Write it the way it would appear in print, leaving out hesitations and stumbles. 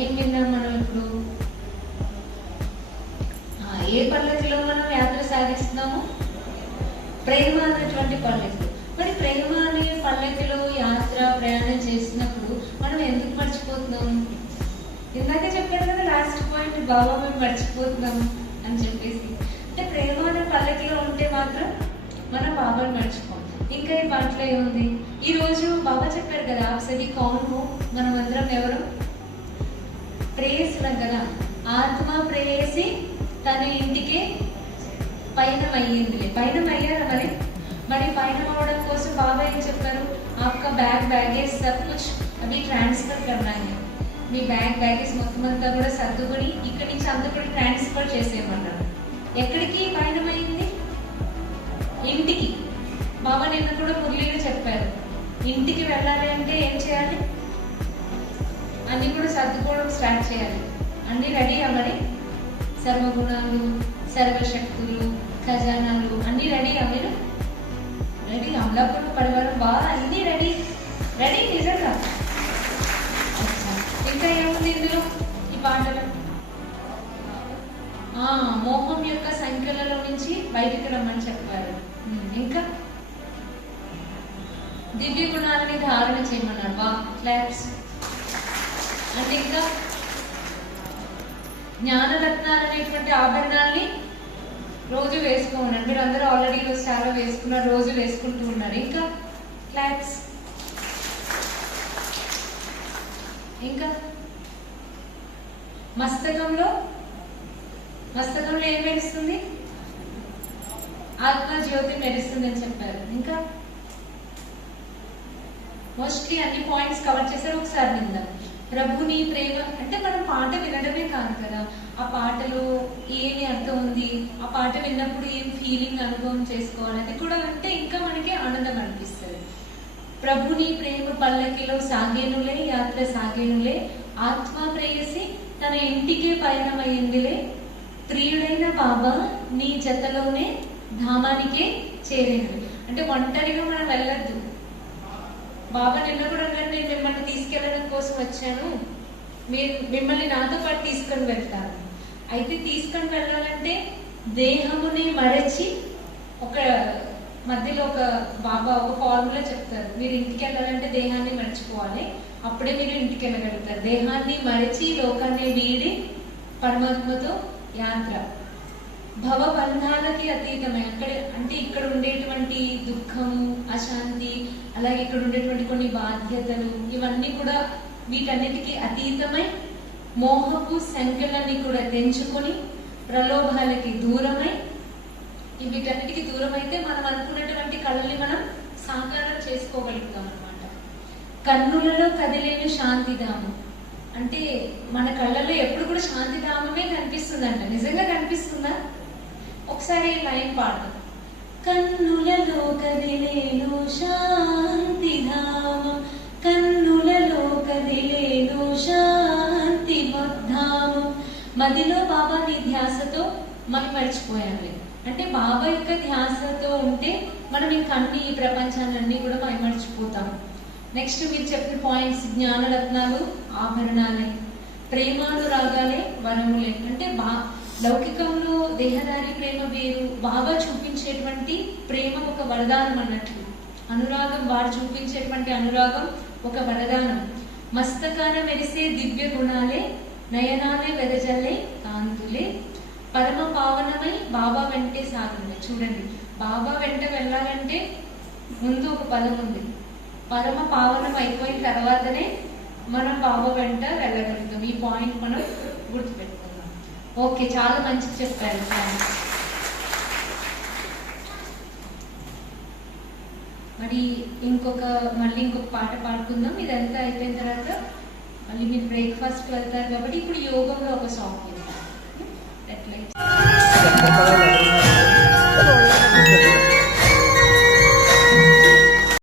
ఏం విన్నాం మనం ఇప్పుడు? ఏ పల్లకిలో మనం యాత్ర సాగిస్తున్నాము? ప్రేమ అనేటువంటి పల్లకిలో. మరి ప్రేమ అనే పల్లకిలో యాత్ర ప్రయాణం చేసినప్పుడు మనం ఎందుకు మర్చిపోతున్నాం? ఇందాకే చెప్పాను కదా లాస్ట్ పాయింట్, బాబా మేము మర్చిపోతున్నాం అని చెప్పేసి. అంటే ప్రేమ అనే పల్లకిలో ఉంటే మాత్రం మనం బాబాని మర్చిపోం. ఇంకా ఈ పాటలో ఏముంది? ఈ రోజు బాబా చెప్పారు కదా, ఆప్సది కౌను, మనం అందరం ఎవరు ప్రేయసులం కదా. ఆత్మ ప్రేయసి తన ఇంటికి పయనం అయ్యిందిలే. పయనం అయ్యారా? మరి పయనం అవడం కోసం బాబా ఏం చెప్పారు? आपका बैगेज सब कुछ अभी ट्रांसफर करना है. మీ బ్యాగేజ్ మొత్తం అంతా కూడా సర్దుకొని ఇక్కడి నుంచి అంతా కూడా ట్రాన్స్ఫర్ చేసేయమన్నారు. ఎక్కడికి పయనం అయింది? ఇంటికి. బాబా నిన్న కూడా మురళిగా చెప్పారు, ఇంటికి వెళ్ళాలి అంటే ఏం చేయాలి? అన్ని కూడా సర్దుకోవడం స్టార్ట్ చేయాలి. అన్ని రెడీగా మరి? సర్వగుణాలు, సర్వశక్తులు, ఖజానాలు అన్ని రెడీగా మీరు? రెడీ? అమలాపురం పరివారం బాగా అన్ని రెడీ రెడీ నిజంగా. ఇంకా ఏముంది ఇందులో ఈ పాటలో? మోహం యొక్క సంఖ్యలలో నుంచి బయటికి రమ్మని చెప్పారు. ఇంకా దివ్య గుణాలని ధారణ చేయమన్నారు. బా క్లాప్స్. అంటే ఇంకా జ్ఞానరత్నాలు అనేటువంటి ఆభరణాలని రోజు వేసుకోమన్నారు. మీరు అందరూ ఆల్రెడీ ఈరోజు చాలా వేసుకున్నారు, రోజు వేసుకుంటూ ఉన్నారు. ఇంకా క్లాప్స్. ఇంకా మస్తకంలో ఏం మెరుస్తుంది? ఆత్మ జ్యోతి మెరుస్తుంది అని చెప్పారు. ఇంకా మోస్ట్లీ అన్ని పాయింట్స్ కవర్ చేశారు. ఒకసారి విందాం. ప్రభుని ప్రేమ అంటే మనం పాట వినడమే కాదు కదా, ఆ పాటలో ఏమి అర్థం ఉంది, ఆ పాట విన్నప్పుడు ఏం ఫీలింగ్ అనుభవం చేసుకోవాలి, అది కూడా అంటే ఇంకా మనకి ఆనందం అనిపిస్తుంది. ప్రభుని ప్రేమ పల్లకిలో సాగేనులే, యాత్ర సాగేనులే, ఆత్మ ప్రేయసి తన ఇంటికే పయనమైందిలే, ప్రియుడైన బాబా నీ జతలోనే ధామానికే చేరేను. అంటే ఒంటరిగా మనం వెళ్ళద్దు. బాబా నిన్న కూడా అన్నారు, నేను మిమ్మల్ని తీసుకెళ్ళడం కోసం వచ్చాను, మిమ్మల్ని నాతో పాటు తీసుకొని వెళ్తాను. అయితే తీసుకొని వెళ్ళాలంటే దేహముని మరచి ఒక మధ్యలో ఒక బాబా ఒక ఫార్ములా చెప్తారు. మీరు ఇంటికి వెళ్ళాలంటే దేహాన్ని మర్చిపోవాలి, అప్పుడే మీరు ఇంటికి వెళ్ళగలుగుతారు. దేహాన్ని మరచి లోకాన్ని వీడి పరమాత్మతో యాత్ర. భవబంధాలకి అతీతమై అక్కడ అంటే ఇక్కడ ఉండేటువంటి దుఃఖము, అశాంతి, అలాగే ఇక్కడ ఉండేటువంటి కొన్ని బాధ్యతలు, ఇవన్నీ కూడా వీటన్నిటికీ అతీతమై మోహపు సంఖ్యలన్నీ కూడా తెంచుకొని ప్రలోభాలకి దూరమై, వీటన్నిటికి దూరం అయితే మనం అనుకున్నటువంటి కళల్ని మనం సాకారం చేసుకోగలుగుతాం అన్నమాట. కన్నులలో కదిలేని శాంతిధామం అంటే మన కళ్ళల్లో ఎప్పుడు కూడా శాంతిధామమే కనిపిస్తుందంట. నిజంగా కనిపిస్తుందా? ఒకసారి లైన్ పాడు. కన్నులలో కదిలేను శాంతిధామం, కన్నులలో కదిలేను శాంతి ధామం. మదిలో బాబా నీ ధ్యాసతో మనం మర్చిపోయాలి. అంటే బాబా యొక్క ధ్యాసతో ఉంటే మనం ఇంకా అన్ని ఈ ప్రపంచాలన్నీ కూడా మనం మర్చిపోతాం. నెక్స్ట్ మీరు చెప్పిన పాయింట్స్ జ్ఞానరత్నాలు, ఆభరణాలే ప్రేమానురాగాలే వరములే. అంటే లౌకికంలో దేహదారి ప్రేమ వేరు, బాబా చూపించేటువంటి ప్రేమ ఒక వరదానం అన్నట్లు. అనురాగం, వారు చూపించేటువంటి అనురాగం ఒక వరదానం. మస్తకాన మెరిసే దివ్య గుణాలే, నయనాలే వెదజల్లే కాంతులే, పరమ పావనమై బాబా వెంటే సాగుంది. చూడండి, బాబా వెంట వెళ్ళాలంటే ముందు ఒక పదం ఉంది, పరమ పావనం అయిపోయిన తర్వాతనే మనం బాబా వెంట వెళ్ళగలుగుతాం. ఈ పాయింట్ మనం గుర్తుపెట్టుకుందాం. ఓకే, చాలా మంచిగా చెప్పారు. మళ్ళీ ఇంకొక పాట పాడుకుందాం. ఇదంతా అయిపోయిన తర్వాత మళ్ళీ మీరు బ్రేక్ఫాస్ట్ వెళ్తారు కాబట్టి ఇప్పుడు యోగంలో ఒక సాంగ్ చేస్తాం.